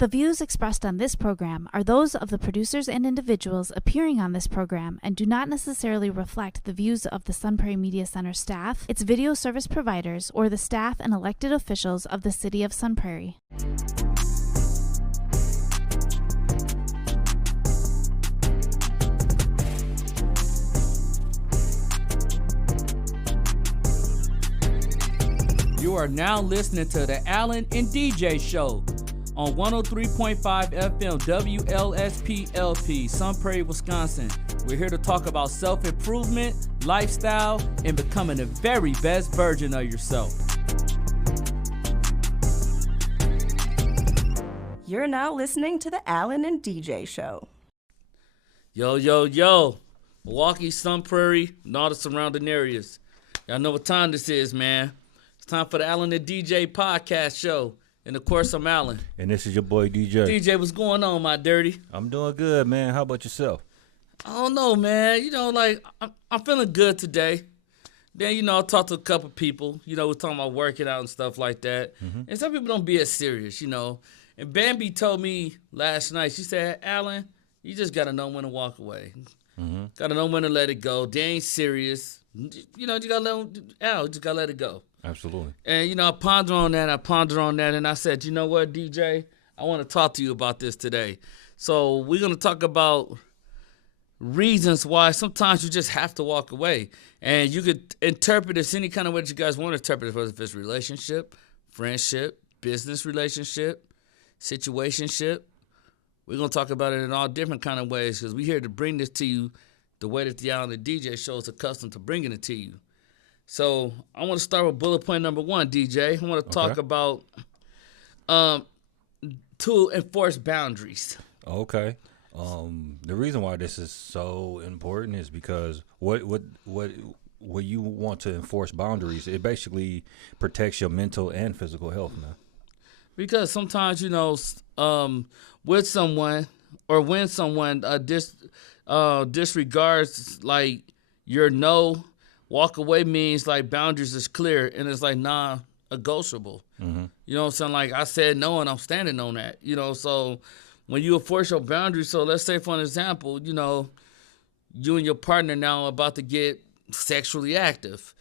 The views expressed on this program are those of the producers and individuals appearing on this program and do not necessarily reflect the views of the Sun Prairie Media Center staff, its video service providers, or the staff and elected officials of the City of Sun Prairie. You are now listening to the Allen and DJ Show on 103.5 FM WLSP-LP, Sun Prairie, Wisconsin. We're here to talk about self-improvement, lifestyle, and becoming the very best version of yourself. You're now listening to the Allen and DJ Show. Yo, yo, yo. Milwaukee, Sun Prairie, and all the surrounding areas. Y'all know what time this is, man. It's time for the Allen and DJ podcast show. And, of course, I'm Allen. And this is your boy, DJ. DJ, what's going on, my dirty? I'm doing good, man. How about yourself? I don't know, man. You know, like, I'm feeling good today. Then, you know, I talked to a couple people. You know, we're talking about working out and stuff like that. Mm-hmm. And some people don't be as serious, you know. And Bambi told me last night, she said, Allen, you just got to know when to walk away. Mm-hmm. Got to know when to let it go. They ain't serious. You know, you got to let them out. Just got to let it go. Absolutely. And, you know, I pondered on that, and I said, you know what, DJ, I want to talk to you about this today. So we're going to talk about reasons why sometimes you just have to walk away. And you could interpret this any kind of way that you guys want to interpret it, whether if it's relationship, friendship, business relationship, situationship. We're going to talk about it in all different kind of ways because we're here to bring this to you the way that the Allen and DJ Show is accustomed to bringing it to you. So I want to start with bullet point number 1, DJ. I want to talk about to enforce boundaries. Okay. The reason why this is so important is because what you want to enforce boundaries, it basically protects your mental and physical health, man. Because sometimes, you know, with someone or when someone disregards like your no. Walk away means like boundaries is clear and it's like non-negotiable. Mm-hmm. You know what I'm saying? Like I said no and I'm standing on that. You know, so when you enforce your boundaries, so let's say for an example, you know, you and your partner now about to get sexually active.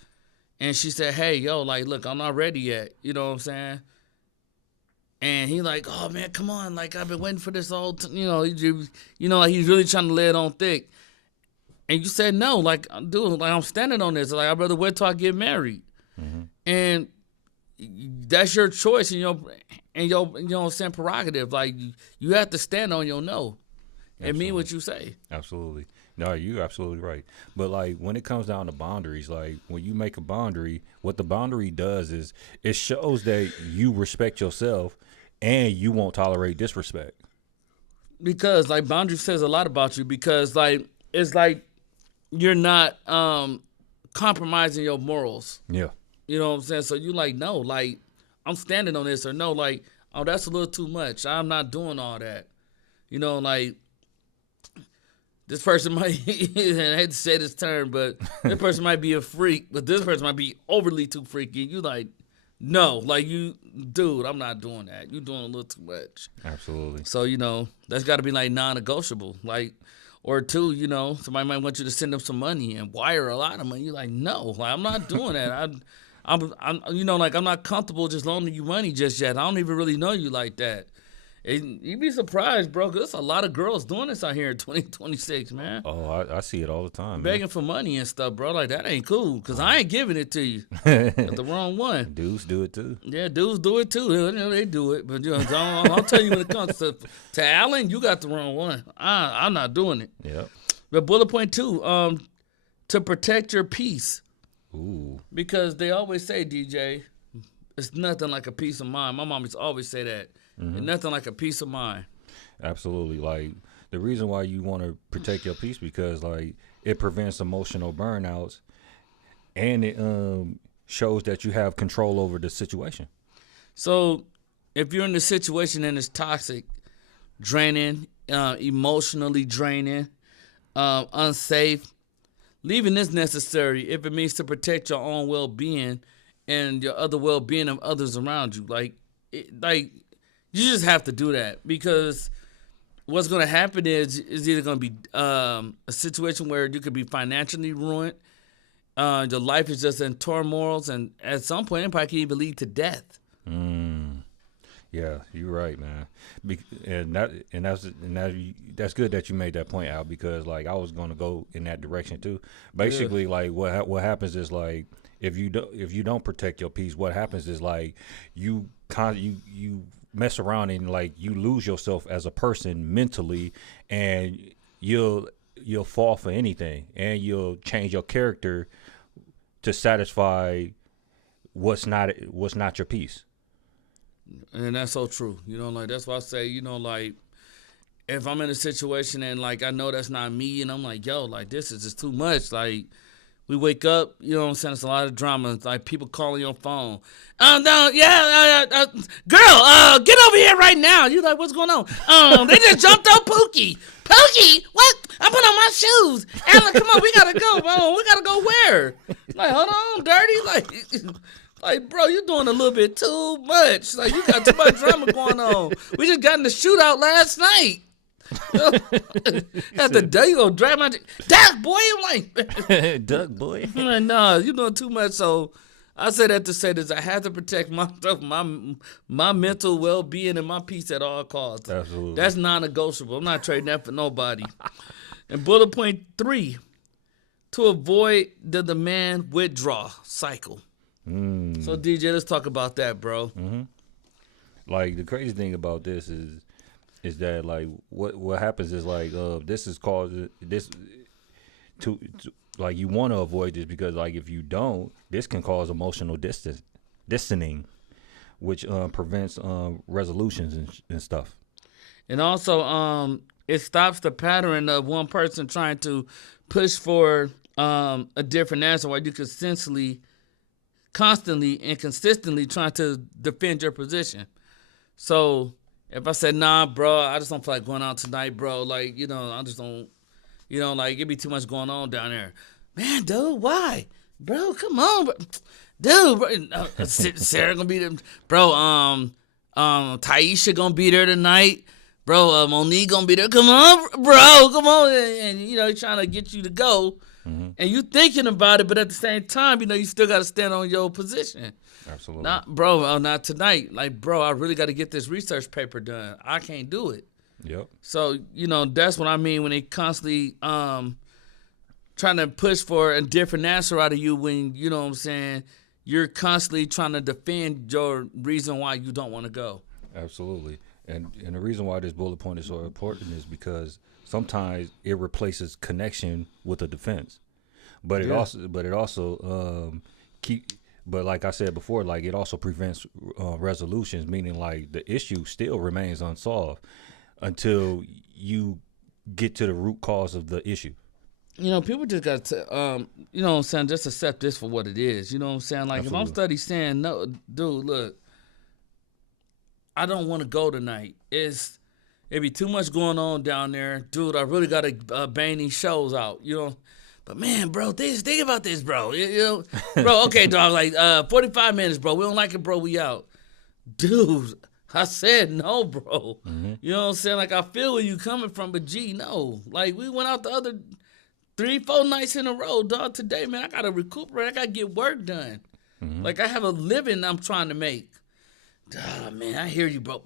And she said, hey, yo, like, look, I'm not ready yet. You know what I'm saying? And he like, oh, man, come on. Like, I've been waiting for this all, like he's really trying to lay it on thick. And you said no, like, dude, like I'm standing on this. Like I'd rather wait till I get married. Mm-hmm. And that's your choice and your prerogative. Like you have to stand on your no and mean what you say. Absolutely. No, you're absolutely right. But like when it comes down to boundaries, like when you make a boundary, what the boundary does is it shows that you respect yourself and you won't tolerate disrespect. Because like boundary says a lot about you because like it's like you're not compromising your morals. Yeah. You know what I'm saying? So you like, no, like, I'm standing on this or no, like, oh, that's a little too much. I'm not doing all that. You know, like, this person might, and I hate to say this term, but this person might be a freak, but this person might be overly too freaky. You like, no, like dude, I'm not doing that. You're doing a little too much. Absolutely. So, you know, that's got to be like non-negotiable. Like, or two, you know, somebody might want you to send them some money and wire a lot of money. You're like, no, like, I'm not doing that. I'm you know, like, I'm not comfortable just loaning you money just yet. I don't even really know you like that. And you'd be surprised, bro, because there's a lot of girls doing this out here in 2026, man. Oh, I see it all the time, begging man. for money and stuff, bro. Like, that ain't cool, because I ain't giving it to you. Got the wrong one. Dudes do it, too. Yeah, dudes do it, too. You know, they do it. But you know, I'll tell you when it comes to Allen, you got the wrong one. I'm not doing it. Yep. But bullet point 2, to protect your peace. Ooh. Because they always say, DJ, it's nothing like a peace of mind. My mom used to always say that. Mm-hmm. It's nothing like a peace of mind. Absolutely. Like, the reason why you want to protect your peace because, like, it prevents emotional burnouts and it shows that you have control over the situation. So, if you're in a situation and it's toxic, draining, emotionally draining, unsafe, leaving is necessary if it means to protect your own well-being and your other well-being of others around you. Like You just have to do that, because what's going to happen is either going to be a situation where you could be financially ruined. Your life is just in turmoil, and at some point, it probably can even lead to death. Yeah, you're right, man. That's good that you made that point out, because like I was gonna go in that direction too. Basically, like what happens is like if you don't protect your peace, what happens is like you mess around and like you lose yourself as a person mentally, and you'll fall for anything, and you'll change your character to satisfy what's not your peace. And that's so true. Like that's why I say, like if I'm in a situation and like I know that's not me, and I'm like, yo, like this is just too much. Like we wake up, it's a lot of drama. It's like people calling your phone. No, yeah, girl, get over here right now. You like, what's going on? They just jumped on Pookie. Pookie, what? I put on my shoes. Alan, come on, we gotta go. We gotta go where? Like, hold on, dirty. Like, bro, you're doing a little bit too much. Like, you got too much drama going on. We just got in the shootout last night. At the day, you gonna drag my Duck boy. I'm like, Duck boy. No, you're doing too much. So I say that to say this: I have to protect my mental well-being and my peace at all costs. Absolutely, that's non-negotiable. I'm not trading that for nobody. And bullet point 3: to avoid the demand withdraw cycle. So DJ, let's talk about that, bro. Like the crazy thing about this is that like what happens is like this is caused this to like you want to avoid this, because like if you don't, this can cause emotional distancing, which prevents resolutions and stuff. And also it stops the pattern of one person trying to push for a different answer while you constantly and consistently trying to defend your position. So if I said, nah, bro, I just don't feel like going out tonight, bro. Like, I just don't, like it be too much going on down there. Man, dude, why? Bro, come on, bro. Dude, bro. Sarah gonna be there. Bro, Taisha gonna be there tonight. Bro, Monique gonna be there. Come on, bro, come on. And he's trying to get you to go. And you thinking about it, but at the same time, you still got to stand on your position. Absolutely. Not tonight. Like, bro, I really got to get this research paper done. I can't do it. Yep. So, that's what I mean when they constantly trying to push for a different answer out of you when, you know what I'm saying, you're constantly trying to defend your reason why you don't want to go. Absolutely. And the reason why this bullet point is so important is because sometimes it replaces connection with a defense, but it also but like I said before, like it also prevents resolutions, meaning like the issue still remains unsolved until you get to the root cause of the issue. People just got to, you know what I'm saying, just accept this for what it is. You know what I'm saying? Like, Absolutely. If I'm studying saying, no, dude, look, I don't want to go tonight. It'd be too much going on down there. Dude, I really got to bang these shows out, But, man, bro, think about this, bro. Bro, okay, dog, like 45 minutes, bro. We don't like it, bro. We out. Dude, I said no, bro. Mm-hmm. You know what I'm saying? Like, I feel where you coming from, but, gee, no. Like, we went out the other 3-4 nights in a row, dog. Today, man, I got to recuperate. I got to get work done. Mm-hmm. Like, I have a living I'm trying to make. Man, I hear you, bro.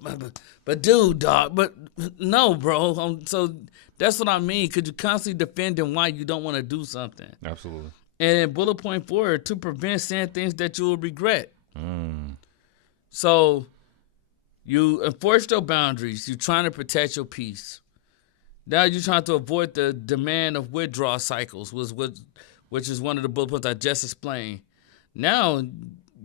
But dude, dog, but no, bro. So that's what I mean. Because you're constantly defending why you don't want to do something. Absolutely. And bullet point 4, to prevent saying things that you will regret. So you enforce your boundaries. You're trying to protect your peace. Now you're trying to avoid the demand of withdrawal cycles, which is one of the bullet points I just explained. Now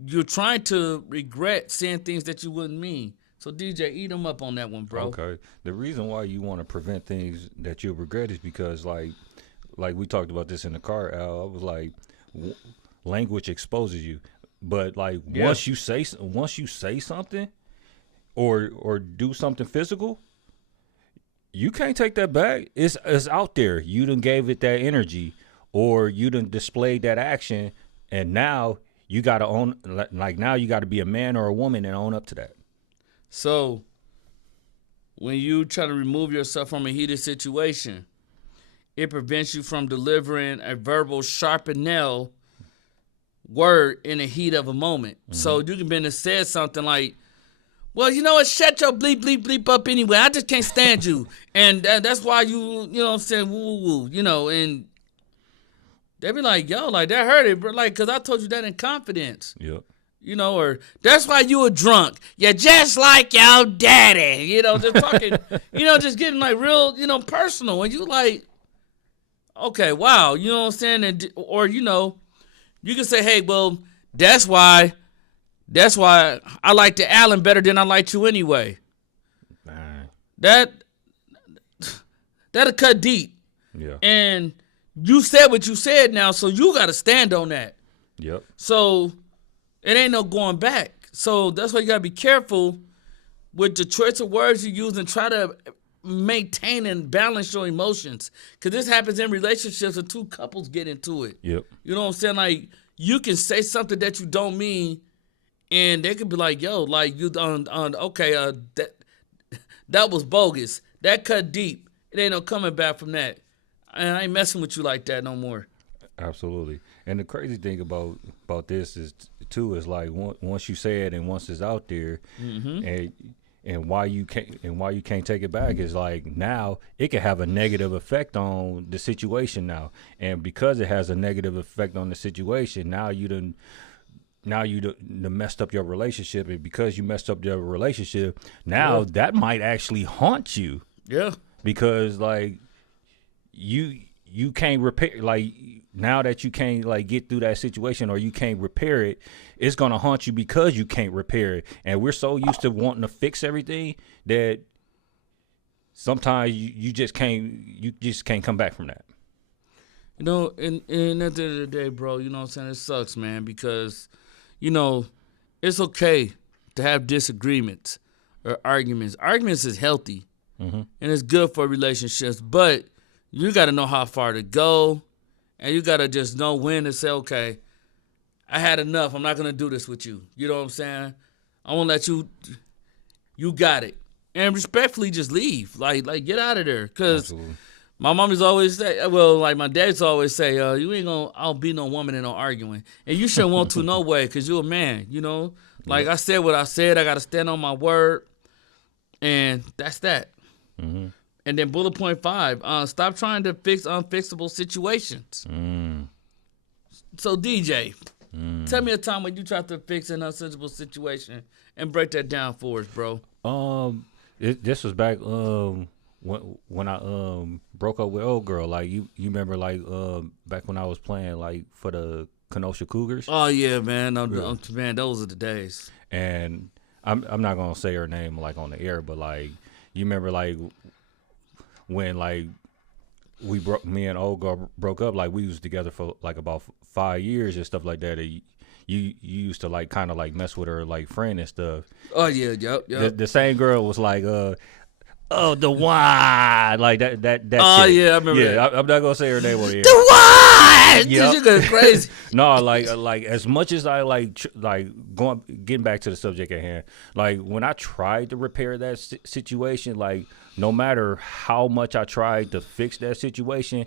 you're trying to regret saying things that you wouldn't mean. So, DJ, eat them up on that one, bro. Okay. The reason why you want to prevent things that you'll regret is because, like we talked about this in the car, Al, I was like, language exposes you. But, like, once you say something or do something physical, you can't take that back. It's out there. You done gave it that energy, or you done displayed that action, and now you got to own, like now you got to be a man or a woman and own up to that. So when you try to remove yourself from a heated situation, it prevents you from delivering a verbal sharpened word in the heat of a moment. So you can been to said something like, well, you know what, shut your bleep, bleep, bleep up anyway. I just can't stand you. And that's why you know what I'm saying, woo, woo, you know, and they be like, yo, like, that hurt it, bro. Like, because I told you that in confidence. Yep. You know, or that's why you a drunk. You're just like your daddy. You know, just talking, you know, just getting like real, you know, personal. And you like, okay, wow. You know what I'm saying? And, or, you know, you can say, hey, well, that's why I like the Allen better than I liked you anyway. Man. That'll cut deep. Yeah. And you said what you said now, so you got to stand on that. Yep. So it ain't no going back. So that's why you got to be careful with the choice of words you use and try to maintain and balance your emotions. Because this happens in relationships when two couples get into it. Yep. You know what I'm saying? Like, you can say something that you don't mean, and they could be like, yo, like, you okay, that was bogus. That cut deep. It ain't no coming back from that. And I ain't messing with you like that no more. Absolutely. And the crazy thing about this is too is like once you say it and once it's out there, and why you can't take it back is like now it can have a negative effect on the situation now, and because it has a negative effect on the situation, now you done messed up your relationship, and because you messed up your relationship, now that might actually haunt you. Yeah. Because like you can't repair, like now that you can't like get through that situation or you can't repair it, it's gonna haunt you because you can't repair it. And we're so used to wanting to fix everything that sometimes you just can't come back from that. You know, and at the end of the day, bro, you know what I'm saying? It sucks, man, because, you know, it's okay to have disagreements or arguments. Arguments is healthy, and it's good for relationships, but you got to know how far to go, and you got to just know when to say, okay, I had enough. I'm not going to do this with you. You know what I'm saying? I won't let you got it. And respectfully just leave. Like get out of there. Because my mommy's always say, well, like my dad's always say, you ain't going to outbeat no woman in no arguing. And you shouldn't want to no way because you're a man, you know? Like I said what I said. I got to stand on my word. And that's that. Mm-hmm. And then bullet point 5, stop trying to fix unfixable situations. So DJ, tell me a time when you tried to fix an unfixable situation and break that down for us, bro. This was back when I broke up with old girl. Like you remember like back when I was playing like for the Kenosha Cougars. Oh yeah, man. Man, those are the days. And I'm not gonna say her name like on the air, but like you remember like when like me and old girl broke up, like we was together for like about 5 years and stuff like that. You used to like kind of like mess with her like friend and stuff. Oh yeah, yep. The same girl was like, oh, the wine, like that. Oh shit. Yeah, I remember. Yeah, that. I'm not gonna say her name on the air. The wine. Yep. You go crazy. No, like as much as I getting back to the subject at hand, like when I tried to repair that situation, like no matter how much I tried to fix that situation,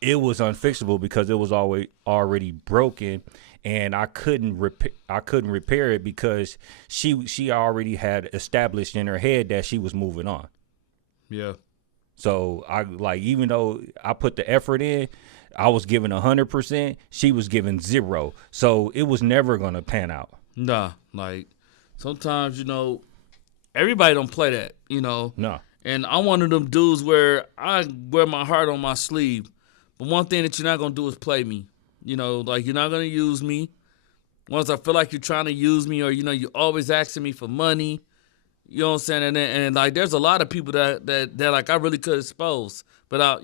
it was unfixable because it was already broken, and I couldn't repair it because she already had established in her head that she was moving on. Yeah. So I like, even though I put the effort in, I was giving 100%. She was giving 0. So it was never gonna pan out. Nah, like sometimes, you know, everybody don't play that, you know. No. And I'm one of them dudes where I wear my heart on my sleeve. But one thing that you're not gonna do is play me. You know, like you're not gonna use me. Once I feel like you're trying to use me, or you know, you're always asking me for money. You know what I'm saying? And like, there's a lot of people that like I really could expose, but I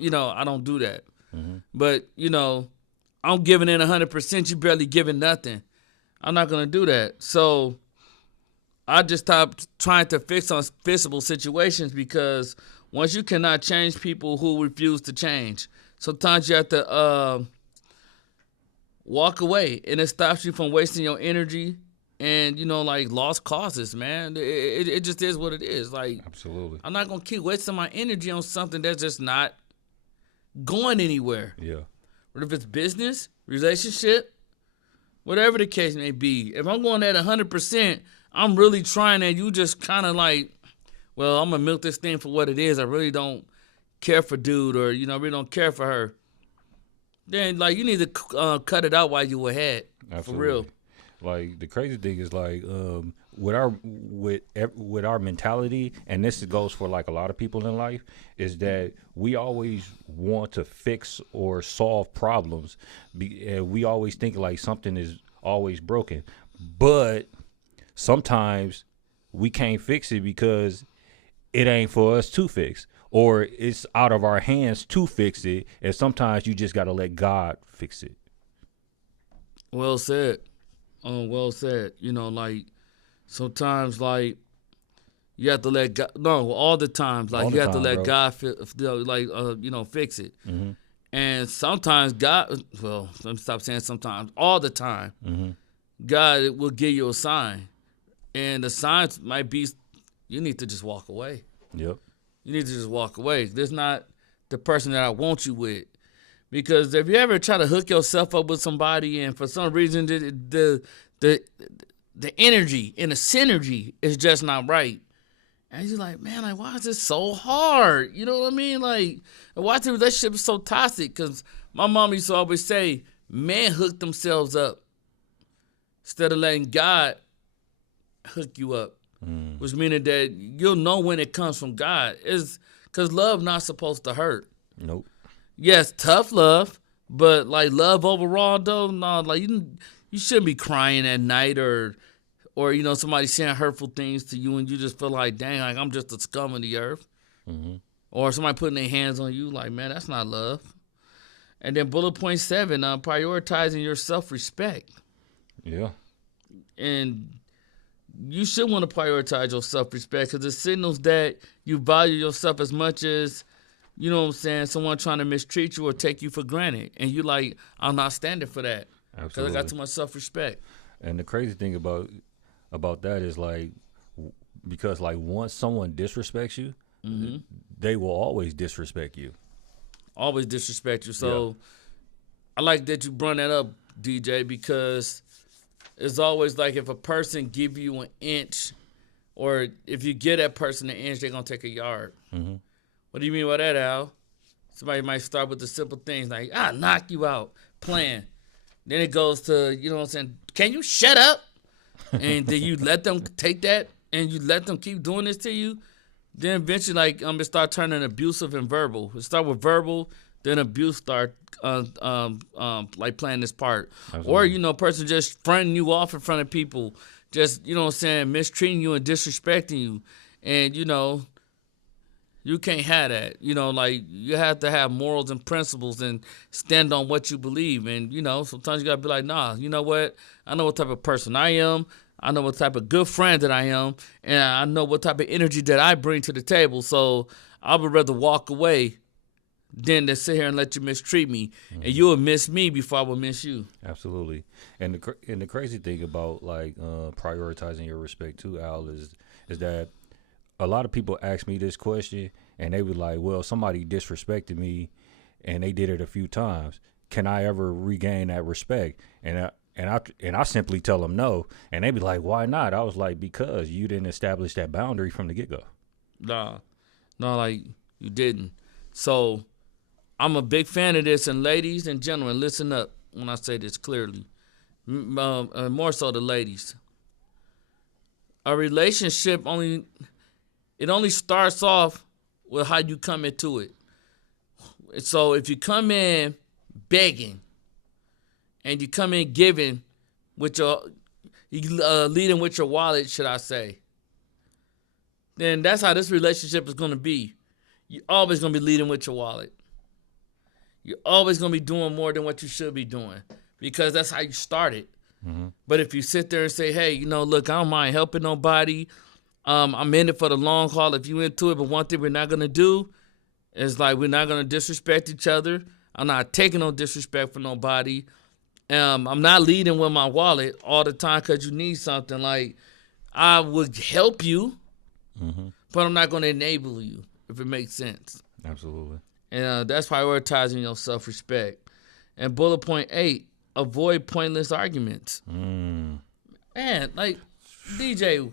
don't do that. Mm-hmm. But you know, I'm giving in 100%. You barely giving nothing. I'm not gonna do that. So I just stopped trying to fix unfixable situations because once you cannot change people who refuse to change, sometimes you have to walk away, and it stops you from wasting your energy and you know, like lost causes, man. It just is what it is. Like, Absolutely. I'm not gonna keep wasting my energy on something that's just not going anywhere. Yeah. But if it's business, relationship, whatever the case may be, if I'm going at 100%, I'm really trying, and you just kind of like, well, I'm gonna milk this thing for what it is. I really don't care for dude, or you know, really don't care for her. Then like you need to cut it out while you ahead. Absolutely. For real. Like the crazy thing is like with our mentality, and this goes for like a lot of people in life, is that we always want to fix or solve problems. We always think like something is always broken, but sometimes we can't fix it because it ain't for us to fix, or it's out of our hands to fix it. And sometimes you just got to let God fix it. Well said. Well said. You know, like sometimes, like you have to let God. No, all the times, like you have to let God, fix it. Mm-hmm. And sometimes God. Well, let me stop saying sometimes. All the time, Mm-hmm. God will give you a sign, and the signs might be you need to just walk away. Yep. You need to just walk away. This not the person that I want you with. Because if you ever try to hook yourself up with somebody and for some reason the energy and the synergy is just not right, and you're like, man, like why is this so hard? You know what I mean? Like, why the relationship is so toxic? Because my mom used to always say, men hook themselves up instead of letting God hook you up, which meaning that you'll know when it comes from God. Is because love not supposed to hurt. Nope. Yes, tough love, but like love overall though, no, like you shouldn't be crying at night or you know somebody saying hurtful things to you and you just feel like, dang, like I'm just a scum of the earth, or somebody putting their hands on you, like, man, that's not love. And then bullet point 7, prioritizing your self-respect. Yeah. And you should want to prioritize your self-respect because it signals that you value yourself as much as, you know what I'm saying, someone trying to mistreat you or take you for granted. And you like, I'm not standing for that. Because Absolutely. I got too much self-respect. And the crazy thing about that is like, because like once someone disrespects you, they will always disrespect you. Always disrespect you. So I like that you brought that up, DJ, because it's always like if a person give you an inch or if you give that person an inch, they're going to take a yard. Mm-hmm. What do you mean by that, Al? Somebody might start with the simple things like, knock you out, playing. Then it goes to, you know what I'm saying, can you shut up? And then you let them take that and you let them keep doing this to you. Then eventually, like, it start turning abusive and verbal. It start with verbal, then abuse start, like, playing this part. Absolutely. Or, you know, a person just fronting you off in front of people, just, you know what I'm saying, mistreating you and disrespecting you. And, you know, you can't have that. You know, like, you have to have morals and principles and stand on what you believe. And, you know, sometimes you got to be like, nah, you know what? I know what type of person I am. I know what type of good friend that I am. And I know what type of energy that I bring to the table. So I would rather walk away than to sit here and let you mistreat me. And you will miss me before I will miss you. Absolutely. And the crazy thing about, like, prioritizing your respect, too, Al, is that a lot of people ask me this question, and they were like, well, somebody disrespected me, and they did it a few times. Can I ever regain that respect? And I simply tell them no, and they be like, why not? I was like, because you didn't establish that boundary from the get-go. No, like, you didn't. So I'm a big fan of this, and ladies and gentlemen, listen up when I say this clearly. More so the ladies. A relationship only starts off with how you come into it. So if you come in begging and you come in giving with leading with your wallet, should I say, then that's how this relationship is going to be. You're always going to be leading with your wallet. You're always going to be doing more than what you should be doing because that's how you started. Mm-hmm. But if you sit there and say, hey, you know, look, I don't mind helping nobody. I'm in it for the long haul. If you into it, but one thing we're not going to do is like we're not going to disrespect each other. I'm not taking no disrespect from nobody. I'm not leading with my wallet all the time because you need something. Like, I would help you, but I'm not going to enable you, if it makes sense. Absolutely. And that's prioritizing your self-respect. And bullet point 8, avoid pointless arguments. Man, like, DJ,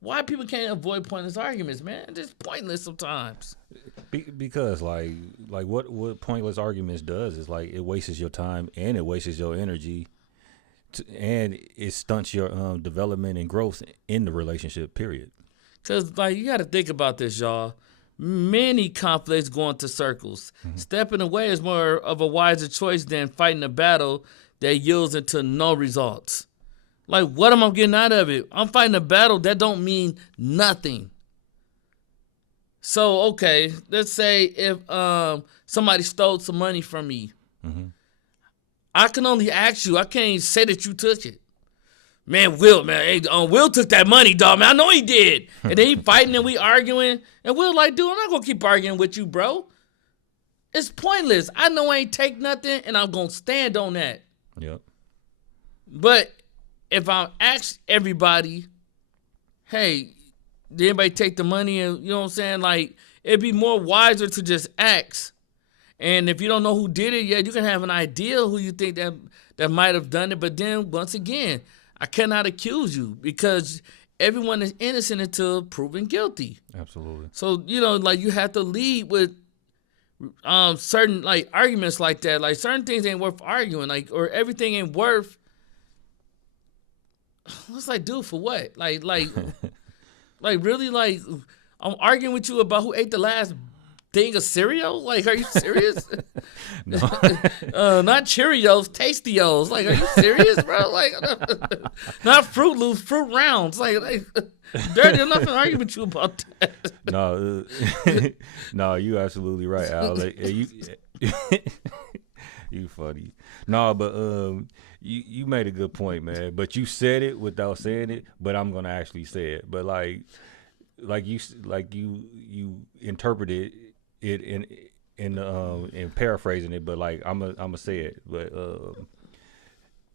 why people can't avoid pointless arguments, man? It's just pointless sometimes. Because like what pointless arguments does is like it wastes your time and it wastes your energy, and it stunts your development and growth in the relationship. Period. Because like you got to think about this, y'all. Many conflicts go into circles. Stepping away is more of a wiser choice than fighting a battle that yields into no results. Like, what am I getting out of it? I'm fighting a battle that don't mean nothing. So, okay, let's say if somebody stole some money from me. I can only ask you. I can't say that you took it. Man, Will took that money, dog, man. I know he did. And then he fighting and we arguing. And Will like, dude, I'm not going to keep arguing with you, bro. It's pointless. I know I ain't take nothing, and I'm going to stand on that. Yep. But if I ask everybody, hey, did anybody take the money? And you know what I'm saying? Like, it'd be more wiser to just ask. And if you don't know who did it yet, you can have an idea who you think that might have done it. But then, once again, I cannot accuse you because everyone is innocent until proven guilty. Absolutely. So, you know, like, you have to lead with certain, like, arguments like that. Like, certain things ain't worth arguing. Like, or everything ain't worth. What's like, dude, for what? Like, really, like, I'm arguing with you about who ate the last thing of cereal? Like, are you serious? No. Not Cheerios, Tastios. Like, are you serious, bro? Like, not Fruit Loops, Fruit Rounds. Like dirty enough to argue with you about that. No, no, you absolutely right, Al. Like, you funny. No, but you made a good point, man. But you said it without saying it. But I'm gonna actually say it. But like you interpreted it in paraphrasing it. But like I'm gonna say it. But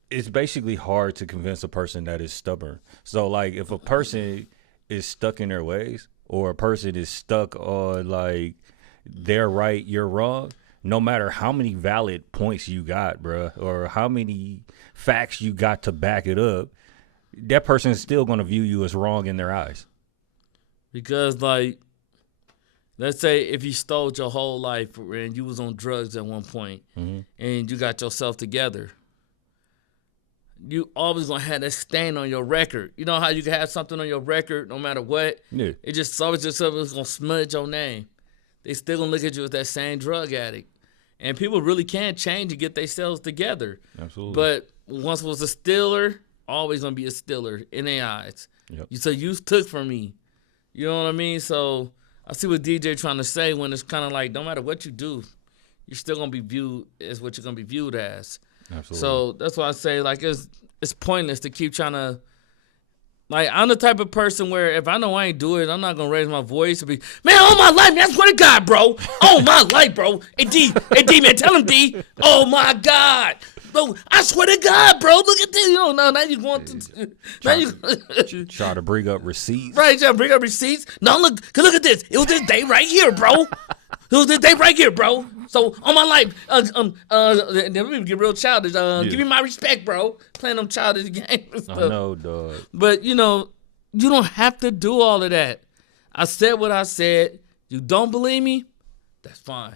it's basically hard to convince a person that is stubborn. So like if a person is stuck in their ways, or a person is stuck on like they're right, you're wrong. No matter how many valid points you got, bruh, or how many facts you got to back it up, that person is still going to view you as wrong in their eyes. Because, like, let's say if you stole your whole life and you was on drugs at one point and you got yourself together, you always going to have that stain on your record. You know how you can have something on your record no matter what? Yeah. It just always just going to smudge your name. They still going to look at you as that same drug addict. And people really can change and get themselves together. Absolutely. But once was a stealer, always going to be a stealer in their eyes. Yep. So you took from me. You know what I mean? So I see what DJ trying to say when it's kind of like no matter what you do, you're still going to be viewed as what you're going to be viewed as. Absolutely. So that's why I say, like, it's pointless to keep trying to. Like, I'm the type of person where if I know I ain't do it, I'm not going to raise my voice and be, man, all my life, man, I swear to God, bro. All my life, bro. Hey, D, man, tell him, D. Oh, my God. Bro, I swear to God, bro. Look at this. You know, now you want to. Now you try to bring up receipts. Right, try to bring up receipts. No, look at this. It was this day right here, bro. It was this day right here, bro. So, on my life, then we get real childish. Give me my respect, bro. Playing them childish games and stuff. I know, dog. But, you know, you don't have to do all of that. I said what I said. You don't believe me? That's fine.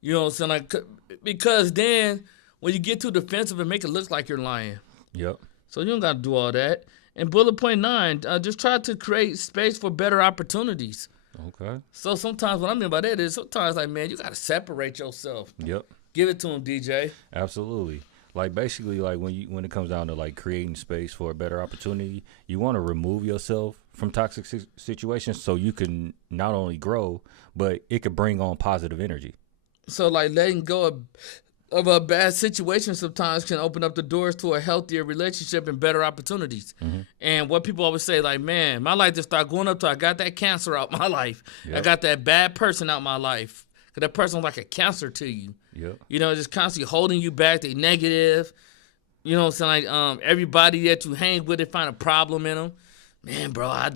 You know what I'm saying? Like, because then when you get too defensive, it make it look like you're lying. Yep. So you don't got to do all that. And bullet point 9, just try to create space for better opportunities. Okay. So sometimes what I mean by that is sometimes, like, man, you got to separate yourself. Yep. Give it to him, DJ. Absolutely. Like, basically, like, when it comes down to, like, creating space for a better opportunity, you want to remove yourself from toxic situations so you can not only grow, but it could bring on positive energy. So, like, letting go of a bad situation sometimes can open up the doors to a healthier relationship and better opportunities. And what people always say, like, man, my life just started going up to I got that cancer out my life. Yep. I got that bad person out my life. Because that person's like a cancer to you. Yep. You know, just constantly holding you back. They negative. You know what I'm saying? Like, everybody that you hang with, they find a problem in them. Man, bro,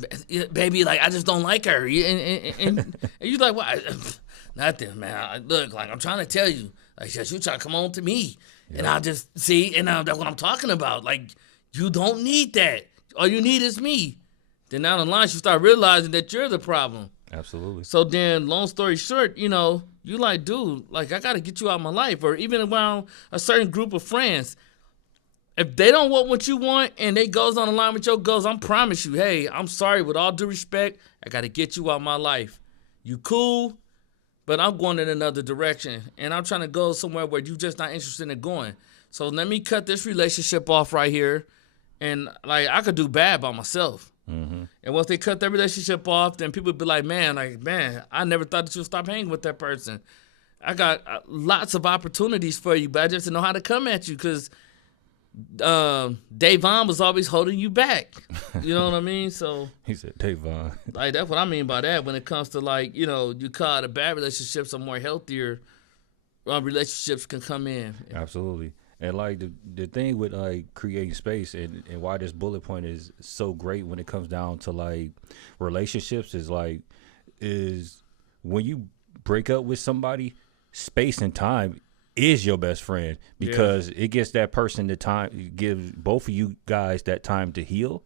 baby, like, I just don't like her. And you like, what? Nothing, man. Look, like, I'm trying to tell you. Like, you try to come on to me. Yeah. And I'll just see, and that's what I'm talking about. Like, you don't need that. All you need is me. Then down the line, you start realizing that you're the problem. Absolutely. So then, long story short, you know, you like, dude, like, I got to get you out of my life. Or even around a certain group of friends. If they don't want what you want and they goes on the line with your goals, I promise you, hey, I'm sorry, with all due respect, I got to get you out of my life. You cool, but I'm going in another direction. And I'm trying to go somewhere where you're just not interested in going. So let me cut this relationship off right here. And, like, I could do bad by myself. Mm-hmm. And once they cut that relationship off, then people be like, man, I never thought that you would stop hanging with that person. I got lots of opportunities for you, but I just didn't know how to come at you because Davon was always holding you back. You know what I mean? So he said Davon. Like, that's what I mean by that when it comes to, like, you know, you call it a bad relationship, some more healthier relationships can come in. Absolutely. And, like, the thing with, like, creating space and why this bullet point is so great when it comes down to, like, relationships is when you break up with somebody, space and time is your best friend because it gives that person the time, it gives both of you guys that time to heal.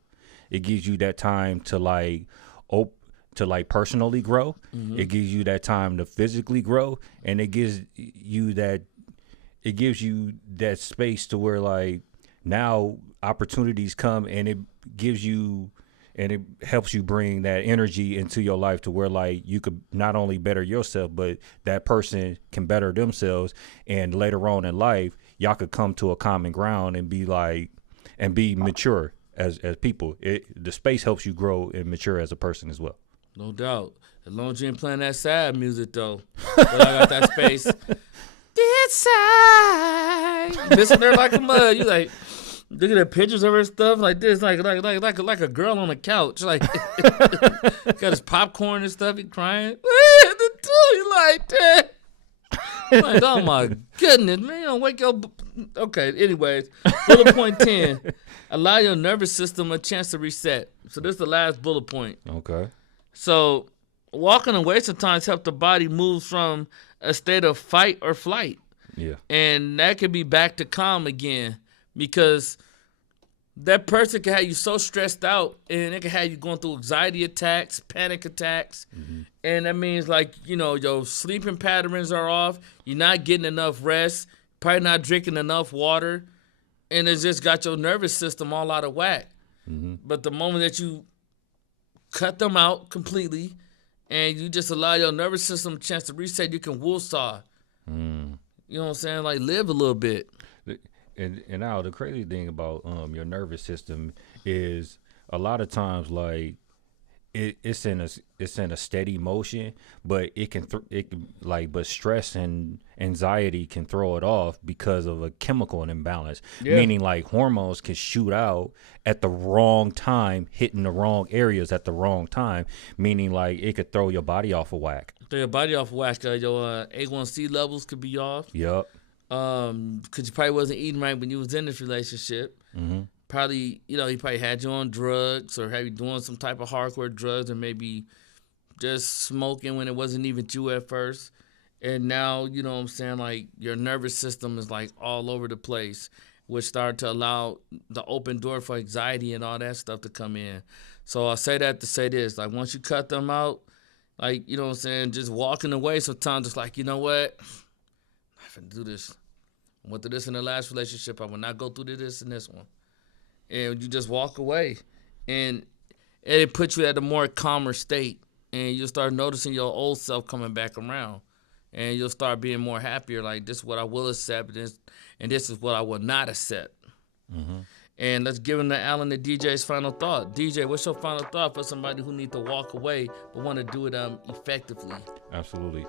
It gives you that time to, like, personally grow. Mm-hmm. It gives you that time to physically grow. And it gives you that space to where, like, now opportunities come and it gives you and it helps you bring that energy into your life to where, like, you could not only better yourself, but that person can better themselves. And later on in life, y'all could come to a common ground and be mature as people. The space helps you grow and mature as a person as well. No doubt. As long as you ain't playing that sad music, though. But I got that space. This side. Missing there like a mud. You like, look at the pictures of her stuff like this, like a girl on the couch. Like, got his popcorn and stuff. He crying. You like that? Like, oh my goodness, man! You don't wake up. Okay. Anyways, bullet point 10: allow your nervous system a chance to reset. So this is the last bullet point. Okay. So walking away sometimes help the body move from a state of fight or flight. Yeah. And that can be back to calm again because that person can have you so stressed out and it can have you going through anxiety attacks, panic attacks. Mm-hmm. And that means, like, you know, your sleeping patterns are off. You're not getting enough rest, probably not drinking enough water. And it's just got your nervous system all out of whack. Mm-hmm. But the moment that you cut them out completely and you just allow your nervous system a chance to reset, you can woosah. Mm. You know what I'm saying? Like, live a little bit. And now the crazy thing about your nervous system is a lot of times, like, it's in a steady motion, but but stress and anxiety can throw it off because of a chemical imbalance. Yeah. Meaning, like, hormones can shoot out at the wrong time, hitting the wrong areas at the wrong time. Meaning, like, it could throw your body off of whack. Throw your body off of whack. Your A1C levels could be off. Yep. Because you probably wasn't eating right when you was in this relationship. Mm-hmm. Probably, you know, he probably had you on drugs or had you doing some type of hardcore drugs or maybe just smoking when it wasn't even you at first. And now, you know what I'm saying, like, your nervous system is, like, all over the place, which started to allow the open door for anxiety and all that stuff to come in. So I say that to say this, like, once you cut them out, like, you know what I'm saying, just walking away sometimes it's like, you know what, I'm not going to do this. I went through this in the last relationship. I will not go through this in this one. And you just walk away. And it puts you at a more calmer state. And you'll start noticing your old self coming back around. And you'll start being more happier. Like, this is what I will accept, and this is what I will not accept. Mm-hmm. And let's give him the Alan the DJ's final thought. DJ, what's your final thought for somebody who needs to walk away but want to do it effectively? Absolutely.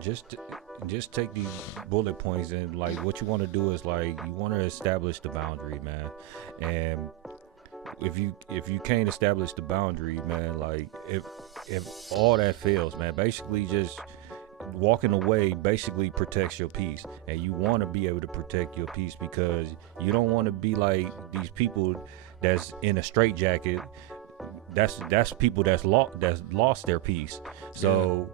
Just take these bullet points, and, like, what you want to do is, like, you want to establish the boundary, man. And if you can't establish the boundary, man, like, if all that fails, man, basically just walking away basically protects your peace, and you want to be able to protect your peace because you don't want to be like these people that's in a straitjacket. That's people that's lost their peace. So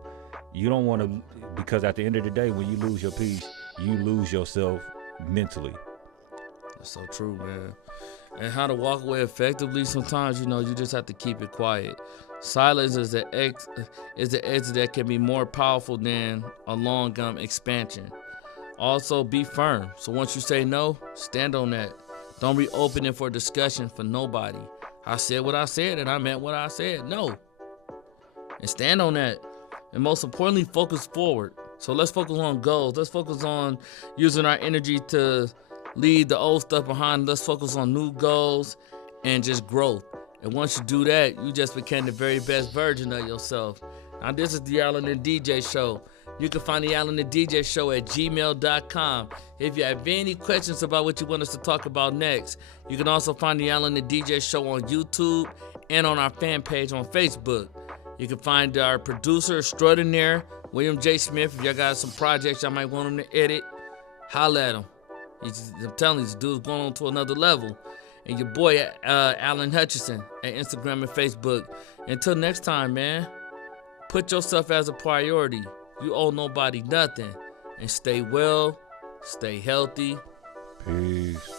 you don't want to, because at the end of the day, when you lose your peace, you lose yourself mentally. That's so true, man. And how to walk away effectively, sometimes, you just have to keep it quiet. Silence is the exit that can be more powerful than a long expansion. Also, be firm. So once you say no, stand on that. Don't be opening for discussion for nobody. I said what I said, and I meant what I said. No. And stand on that. And most importantly, focus forward. So let's focus on goals. Let's focus on using our energy to leave the old stuff behind. Let's focus on new goals and just growth. And once you do that, you just became the very best version of yourself. Now, this is the Allen and DJ Show. You can find the Allen and DJ Show at gmail.com. If you have any questions about what you want us to talk about next, you can also find the Allen and DJ Show on YouTube and on our fan page on Facebook. You can find our producer extraordinaire, William J. Smith. If y'all got some projects y'all might want him to edit, holla at him. I'm telling you, this dude's going on to another level. And your boy, Alan Hutchinson, at Instagram and Facebook. Until next time, man, put yourself as a priority. You owe nobody nothing. And stay well, stay healthy. Peace.